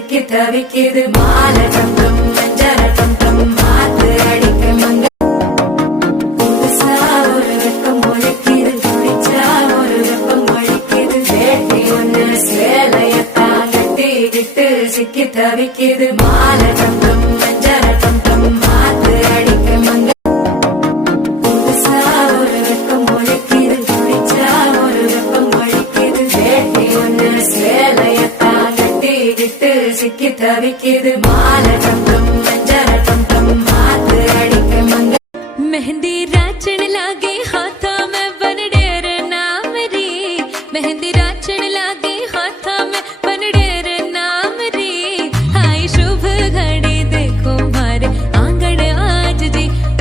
சிக்கி தவிக்குது மாலை தங்கம் மஞ்சள் தங்கம் மாத்து அடிக்க மங்க புதுசா ஒரு வெப்பம் ஒழிக்குது குடிச்சா ஒரு வெப்பம் ஒழிக்குது வேட்டி ஒண்ணு சேலையத்தான் கட்டிக்கிட்டு சிக்கி தவிக்குது மாலை தங்கம் மஞ்சள் தங்கம் மாத்து அடிக்க மங்க புதுசா ஒரு வெப்பம் ஒழிக்குது குடிச்சா ஒரு வெப்பம் ஒழிக்குது வேட்டி ஒண்ணு சேலையத்தான் கட்டிக்கிட்டு சிக்கி தவிக்குது மாலை தங்கம் மஞ்சள் தங்கம் மாத்து அடிக்க மங்க மெஹந்தி